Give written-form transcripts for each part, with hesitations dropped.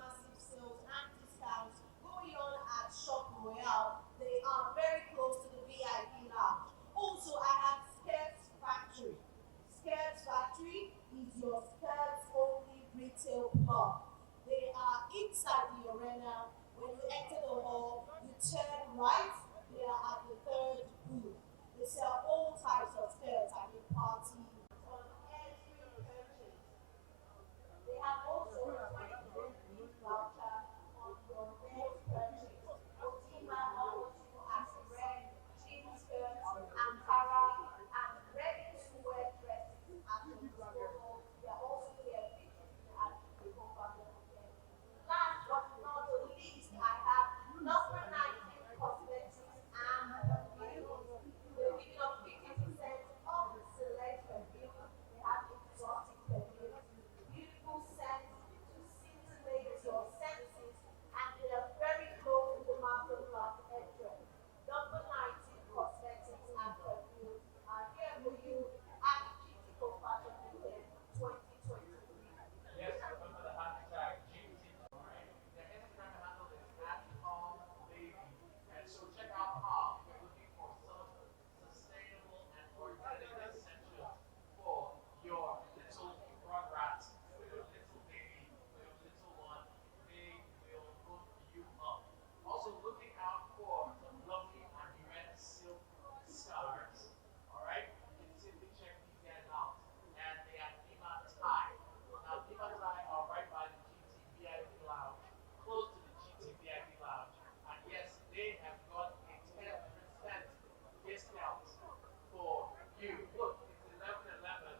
Massive sales and discounts going on at Shop Royale. They are very close to the VIP lounge. Also, I have Skirts Factory. Skirts Factory is your skirts only retail pub. They are inside the arena. When you enter the hall, you turn right. They are at the third booth. They sell all types of skirts at a party on every purchase. They have also a 20% gift voucher on your next purchase. Otima Olotu has red jean skirts, Ankara, and ready-to-wear dresses at your disposal. They are also here 50 at the co-founder event. Last but not the least, I have number 19 cosmetics and perfumes. They're giving up 50% off the select perfume. They have exotic perfumes, beautiful scents to scintillate your senses, and they are very close to the masterclass entrance. Number 19 cosmetics and perfumes are here for you at Gtco Fashion Weekend 2023. Yes, remember the hashtag Gtco, right? Their Instagram handle is at Palm Baby. And so check out Palm if you're looking for some sustainable and organic essentials for your little rugrats, for your little baby, for your little one. They will hook you up. Also looking out for some lovely and red silk scarves. Alright? You can simply check these guys out. And they are Lima Thai. Now Lima Thai are right by the GT VIP Lounge, close to the GT VIP Lounge. And yes, they have got a 10% discount for you. Look, it's 11/11,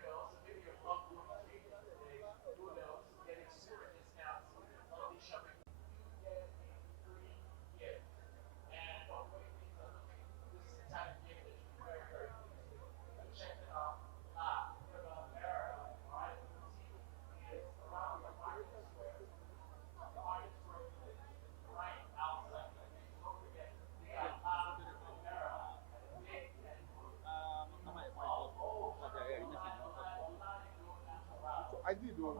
so maybe your loved one is treated today. Who knows? Getting super discounts on these shopping. You get a free gift. And the way things are looking, this is the type of gift that you're very, very pleased with. So check it out. What about America? Alright, the boutique is around the market square. The market square village, right outside. Don't forget, they are loud America and big and good. I did do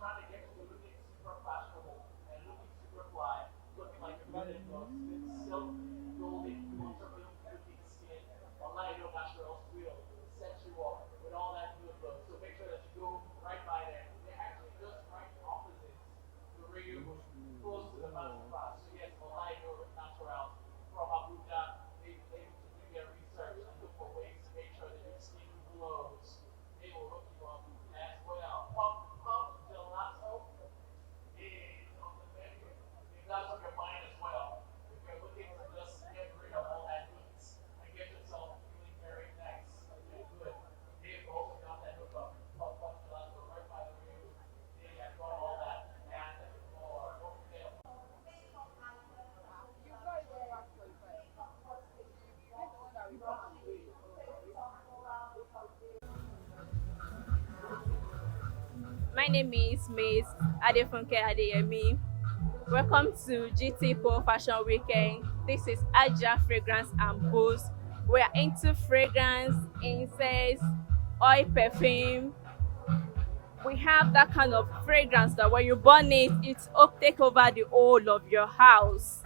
Trying to get you looking super fashionable and looking super fly, looking like a million bucks with silk, golden, ultra milk looking skin. Orlando Naturals will set you off with all that good look. So make sure that you go right by there. They're actually just right off My name is Miss Adefunke Adeyemi. Welcome to Gtco Fashion Weekend. This is Aja Fragrance and Boost. We are into fragrance, incense, oil perfume. We have that kind of fragrance that when you burn it, it's up take over the whole of your house.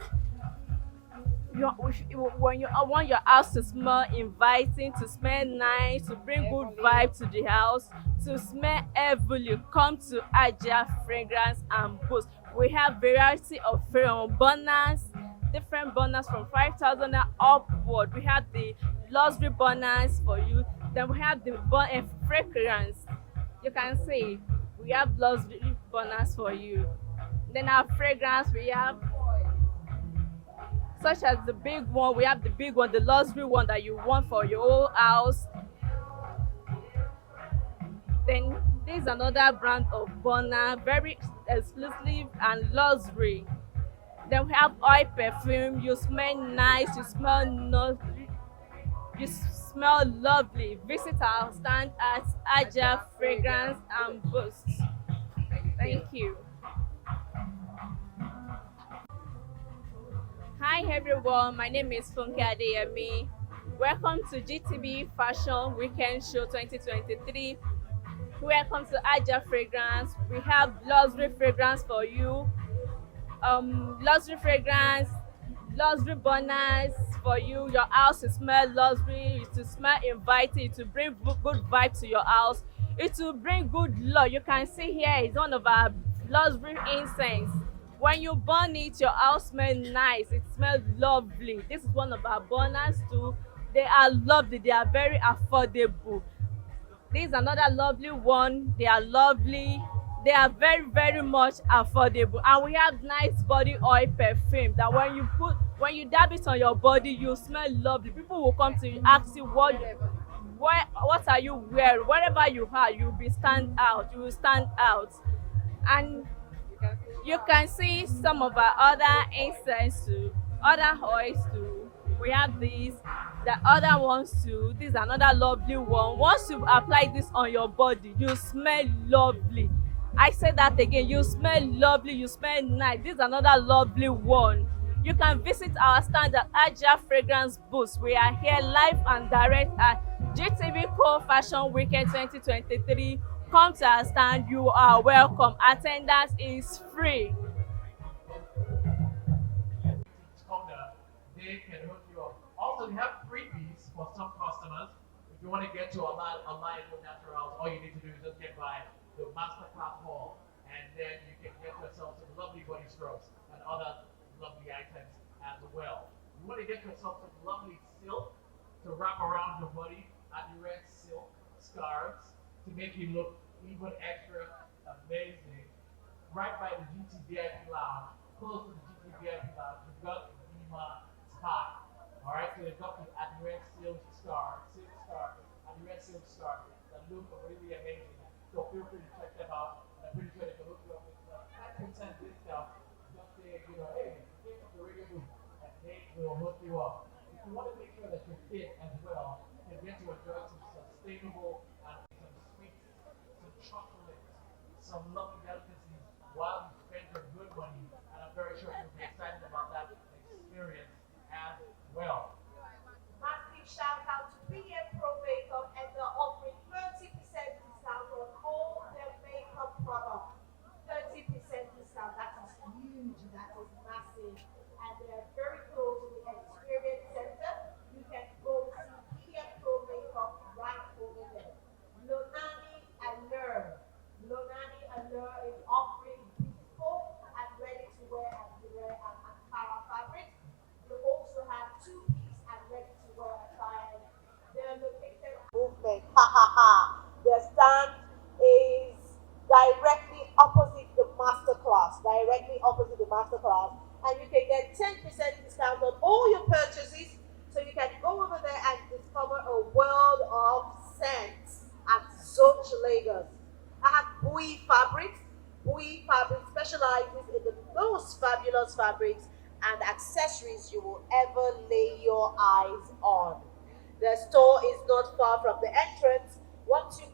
When you want your house to smell inviting, to smell nice, to bring good vibe to the house, to smell heavenly, come to Aja Fragrance and Boost. We have variety of burners, different burners from 5,000 and upward. We have the luxury burners for you. Then we have the fragrance. You can see we have luxury burners for you. Then our fragrance, we have such as the big one. We have the big one, the luxury one that you want for your whole house. Then there's another brand of burner, very exclusive and luxury. Then we have oil perfume. You smell nice, you smell lovely, you smell lovely. Visit our stand at Aja Fragrance and Boost. Thank you. Hi everyone, my name is Funke Adeyemi. Welcome to GTB Fashion Weekend Show 2023. Welcome to Aja Fragrance. We have luxury fragrance for you. Luxury fragrance, luxury burners for you. Your house to smell luxury, to smell inviting, to bring good vibe to your house. It will bring good luck. You can see here is one of our luxury incense. When you burn it, your house smells nice. It smells lovely. This is one of our burners too. They are lovely. They are very affordable. This is another lovely one. They are lovely. They are very much affordable. And we have nice body oil perfume that when you dab it on your body, you smell lovely. People will come to you, ask you what are you wearing. Wherever you are, you'll be stand out. You will stand out. And you can see some of our other incense too, other oils too. We have these, the other ones too. This is another lovely one. Once you apply this on your body, you smell lovely. I say that again, you smell lovely, you smell nice. This is another lovely one. You can visit our stand at Aja Fragrance Boost. We are here live and direct at GTV Fashion Weekend 2023. Come to our stand, you are welcome. Attendance is free. Honda, they can hook you up. Also, they have freebies for some customers. If you want to get to online naturals, all you need to do is just get by the masterclass hall, and then you can get yourself some lovely body scrubs and other lovely items as well. You want to get yourself some lovely silk to wrap around your body, and red silk scarves to make you look even extra amazing. Right by the GT VIP lounge, close to the GT VIP lounge, you've got the Lima Spa. Alright, so they've got the Admiral silk scarf, Admiral silk scarf that look really amazing. So feel free to check them out. I'm pretty sure they can look you up with a 10% discount. Just say, hey, get up the radio booth, and they will hook you up. If you want to make sure that you're fit as well, and get to enjoy some sustainable and some sweets, some chocolates, some lovely delicacies while you spend your good money. And I'm very sure you'll be excited about that experience as well. Massive shout out to BM Pro Makeup, and they're offering 30% discount on all their makeup products. 30% discount. That is huge. That is massive. And they're very close to the Experience Center. You can go see BM Pro Makeup right over there. Lonani Allure. Lonani Allure is offering bespoke and ready to wear and Ankara fabrics. You also have two-piece and ready-to-wear attire. They're located movement. Ha ha ha. Their stand is directly opposite the masterclass. Directly opposite the masterclass. And you can get 10% discount on all your purchases. So you can go over there and discover a world of scents at Zoch Lagos. I have Bui Fabrics. Bui Fabrics specializes in the most fabulous fabrics and accessories you will ever lay your eyes on. The store is not far from the entrance. Once you